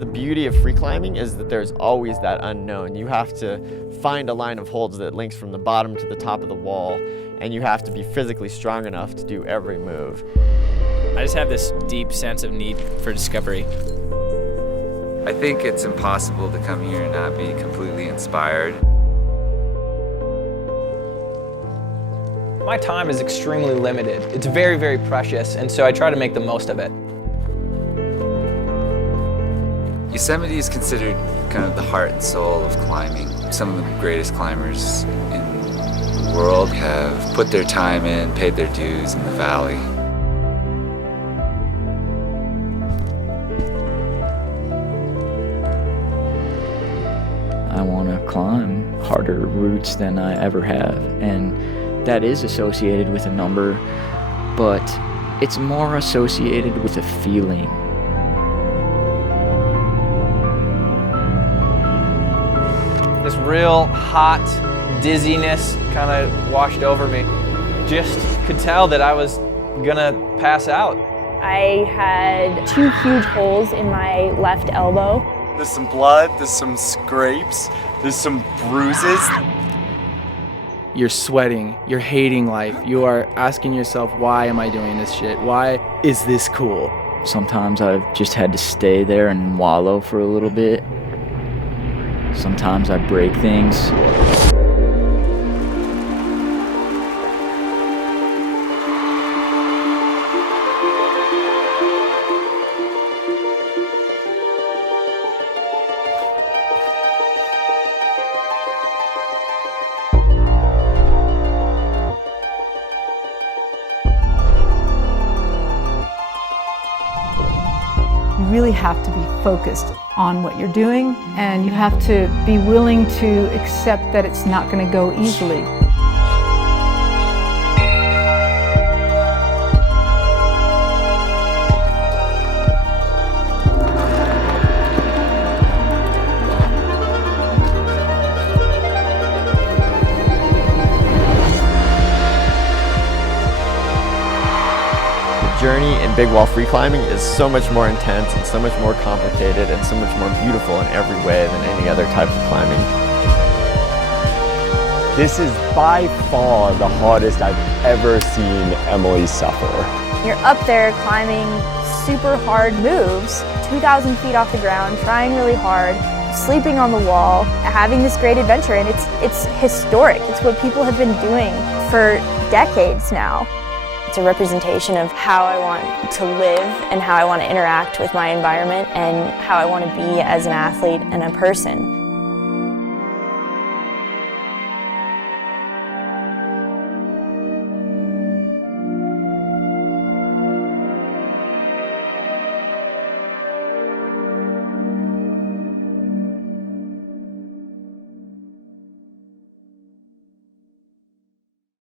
The beauty of free climbing is that there's always that unknown. You have to find a line of holds that links from the bottom to the top of the wall, and you have to be physically strong enough to do every move. I just have this deep sense of need for discovery. I think it's impossible to come here and not be completely inspired. My time is extremely limited. It's very, very precious, and so I try to make the most of it. Yosemite is considered kind of the heart and soul of climbing. Some of the greatest climbers in the world have put their time in, paid their dues in the valley. I want to climb harder routes than I ever have, and that is associated with a number, but it's more associated with a feeling. This real hot dizziness kind of washed over me. Just could tell that I was gonna pass out. I had 2 huge holes in my left elbow. There's some blood, there's some scrapes, there's some bruises. You're sweating, you're hating life, you are asking yourself, why am I doing this shit? Why is this cool? Sometimes I've just had to stay there and wallow for a little bit. Sometimes I break things. You really have to be focused on what you're doing, and you have to be willing to accept that it's not going to go easily. The journey in big wall free climbing is so much more intense and so much more complicated and so much more beautiful in every way than any other type of climbing. This is by far the hardest I've ever seen Emily suffer. You're up there climbing super hard moves, 2,000 feet off the ground, trying really hard, sleeping on the wall, having this great adventure, and it's historic. It's what people have been doing for decades now. It's a representation of how I want to live and how I want to interact with my environment and how I want to be as an athlete and a person.